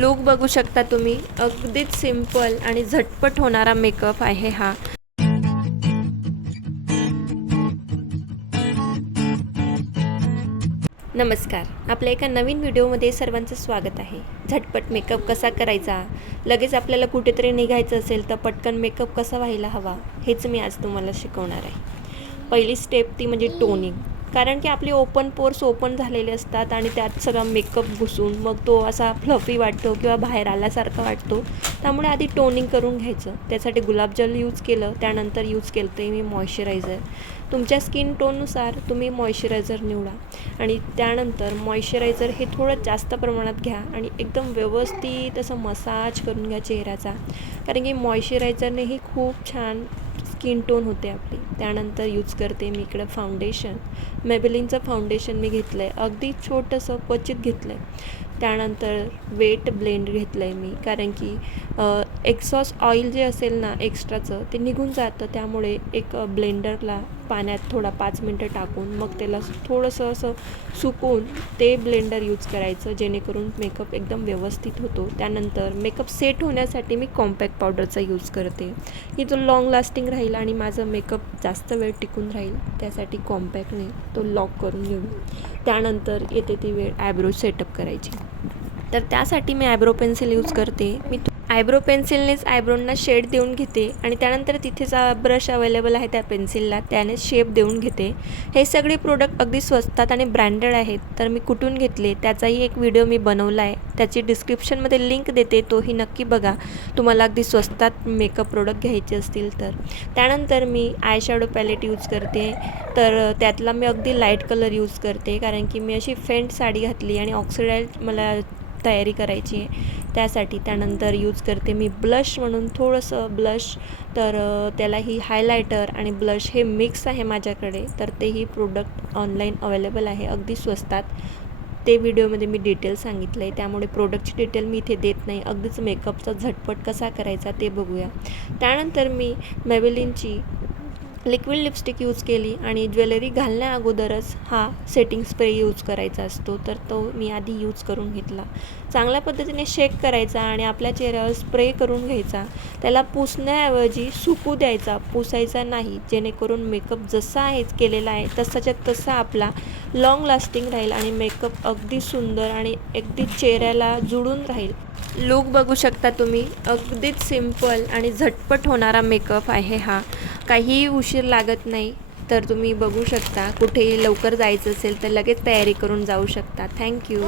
Look बघू शकता तुम्ही, अगदीच सिंपल आणि झटपट होणारा मेकअप आहे हा। नमस्कार, आपल्या एका नवीन व्हिडिओमध्ये सर्वांचं स्वागत आहे। झटपट मेकअप कसा करायचा, लगेच आपल्याला कुठेतरी निघायचं असेल तर पटकन मेकअप कसा व्हायला हवा, हेच मी आज तुम्हाला शिकवणार आहे। पहिली स्टेप ती म्हणजे टोनिंग, कारण की आपले ओपन पोर्स ओपन झालेले असतात आणि त्यात सगळा मेकअप घुसून मग तो असा फ्लफी वाटतो किंवा बाहेर आल्यासारखा वाटतो। त्यामुळे आधी टोनिंग करून घ्यायचं। त्यासाठी गुलाबजल यूज केलं, त्यानंतर यूज केलं ते मी मॉइश्चरायझर। तुमच्या स्किन टोननुसार तुम्ही मॉइश्चरायझर निवडा आणि त्यानंतर मॉइश्चरायझर हे थोडं जास्त प्रमाणात घ्या आणि एकदम व्यवस्थित असं मसाज करून घ्या चेहऱ्याचा, कारण की मॉइश्चरायझरनेही खूप छान स्किन टोन होते आपली। त्यानंतर यूज करते मी इकडं फाउंडेशन, मेबेलिनचं फाउंडेशन मी घेतलं आहे, अगदी छोटंसं क्वचित घेतलं आहे। त्यानंतर वेट ब्लेंड घेतलं आहे मी, कारण की एक्सॉस्ट ऑइल जे असेल ना एक्स्ट्राचं ते निघून जातं। त्यामुळे एक ब्लेंडरला पाण्यात थोडा 5 मिनटं टाकून मग त्याला थोडंसं असं सुकवून ते ब्लेंडर यूज करायचं, जेणेकरून मेकअप एकदम व्यवस्थित होतो। त्यानंतर मेकअप सेट होण्यासाठी मी कॉम्पॅक्ट पावडरचा यूज करते, की तो लॉंग लास्टिंग राहील आणि माझं मेकअप जास्त वेळ टिकून राहील। त्यासाठी कॉम्पॅक्टने तो लॉक करून घेऊ। त्यानंतर येते ती वेळ आयब्रो सेटअप करायची, तर त्यासाठी मी आयब्रो पेन्सिल यूज करते। मी आयब्रो पेन्सिलनेच आयब्रोंना शेड देऊन घेते आणि त्यानंतर तिथेच ब्रश अवेलेबल आहे त्या पेन्सिलला, त्याने शेप देऊन घेते। हे सगळे प्रोडक्ट अगदी स्वस्तात आणि ब्रँडेड आहेत, तर मी कुठून घेतले त्याचाही एक व्हिडिओ मी बनवला आहे, त्याची डिस्क्रिप्शनमध्ये लिंक देते, तोही नक्की बघा तुम्हाला अगदी स्वस्तात मेकअप प्रोडक्ट घ्यायचे असतील तर। त्यानंतर मी आय शॅडो पॅलेट यूज करते, तर त्यातला मी अगदी लाईट कलर यूज करते, कारण की मी अशी फेंट साडी घातली आणि ऑक्सिडाइज मला तयारी करायची आहे त्यासाठी। त्यानंतर यूज करते मी ब्लश म्हणून थोडंसं ब्लश, तर त्यालाही हायलायटर आणि ब्लश हे मिक्स आहे माझ्याकडे, तर तेही प्रोडक्ट ऑनलाईन अवेलेबल आहे अगदी स्वस्तात। ते व्हिडिओमध्ये मी डिटेल सांगितलं आहे, त्यामुळे प्रोडक्टची डिटेल मी इथे देत नाही, अगदीच मेकअपचा झटपट कसा करायचा ते बघूया। त्यानंतर मी मेबेलिनची लिक्विड लिपस्टिक यूज केली आणि ज्वेलरी घालण्या अगोदरच हा सेटिंग स्प्रे यूज करायचा असतो, तर तो मी आधी यूज करून घेतला। चांगल्या पद्धतीने शेक करायचा आणि आपल्या चेहऱ्यावर स्प्रे करून घ्यायचा। त्याला पुसण्याऐवजी सुकू द्यायचा, पुसायचा नाही, जेणेकरून मेकअप जसा आहे केलेला आहे तसाच्या तसा आपला लॉंग लास्टिंग राहील आणि मेकअप अगदी सुंदर आणि अगदी चेहऱ्याला जुळून राहील। लुक बघू शकता तुम्ही, अगदीच सिंपल आणि झटपट होणारा मेकअप आहे हा, काहीही उशीर लागत नाही। तर तुम्ही बघू शकता, कुठेही लवकर जायचं असेल तर लगेच तयारी करून जाऊ शकता। थँक्यू।